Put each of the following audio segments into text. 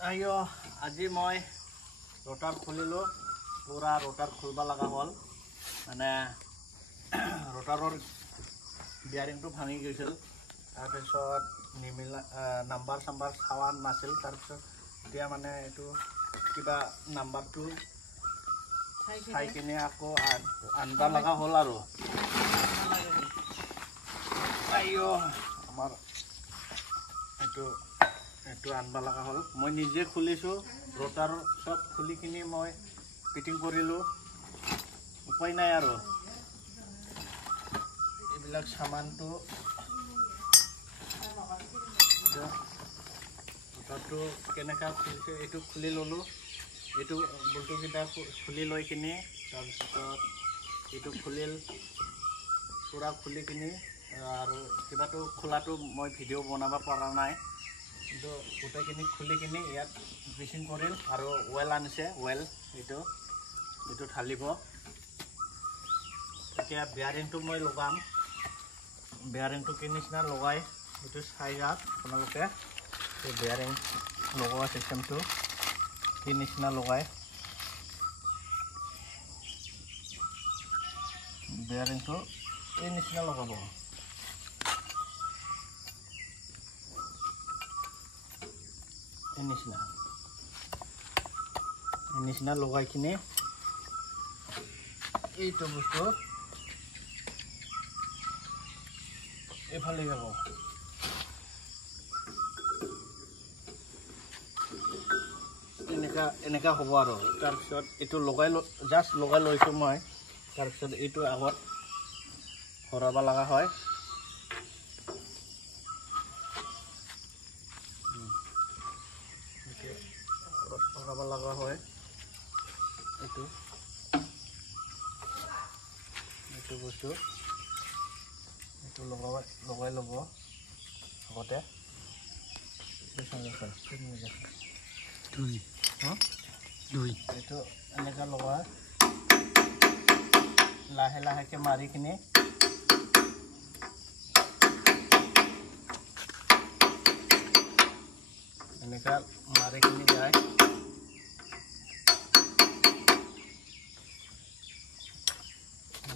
আইও আজি মই ৰোটাৰ খুলিলো পুৰা ৰোটাৰ খুলবা লাগা হল মানে ৰোটাৰৰ বিয়াৰিংটো ভাঙি গৈছিল তাৰপিছত নিমিলা নাম্বাৰ চাম্বাৰ চাৱা নাছিল তাৰপিছত এতিয়া মানে এইটো কিবা নাম্বাৰটো চাই কিনে আকৌ আনবা লগা হ'ল আৰু আইও আমাৰ এইটো আনবা লগা হ'ল মই নিজে খুলিছোঁ ৰোটাৰ সব খুলি কিনে মই ফিটিং কৰিলোঁ উপায় নাই আৰু এইবিলাক সামানটো ৰোটাৰটো কেনেকৈ খুলিছে এইটো খুলি ল'লোঁ এইটো বল্টুকেইটা খুলি লৈ কিনে তাৰপিছত এইটো খুলিল পুৰা খুলি কিনে আৰু কিবাটো খোলাটো মই ভিডিঅ' বনাব পৰা নাই কিন্তু গোটেইখিনি খুলি কিনে ইয়াত গ্ৰিচিং কৰিল আৰু ৱেল আনিছে ৱেল এইটো ঢালিব এতিয়া বেয়াৰিংটো মই লগাম বেয়াৰিংটো কি নিচিনা লগাই এইটো চাই যাওক আপোনালোকে এই বেয়াৰিং লগোৱা চিষ্টেমটো কি নিচিনা লগাই বেয়াৰিংটো এই নিচিনা লগাব এই নিচিনা লগাই কিনে এইটো বস্তু এইফালে যাব এনেকা হ'ব আৰু তাৰপিছত এইটো জাষ্ট লগাই লৈছোঁ মই তাৰপিছত এইটো আগত ভৰাব লগা হয় ভৰাব লগা হয় এইটো বস্তু এইটো লগাই ল'ব আগতে এইটো এনেকৈ লগাই লাহে লাহেকৈ মাৰি কিনে এনেকৈ মাৰি কিনে যায়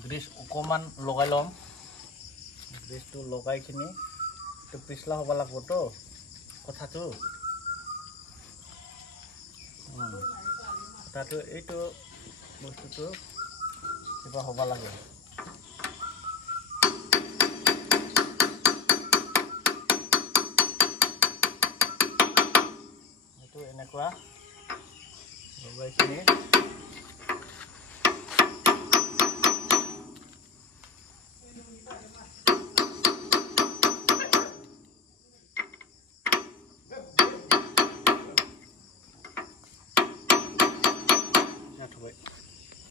গ্ৰীজ অকণমান লগাই ল'ম গ্ৰীজটো লগাই কিনে এইটো পিছলা হ'ব লাগিবতো কথাটো তাতো এইটো বস্তুটো কিবা হ'ব লাগে এইটো এনেকুৱা লগাই কিনে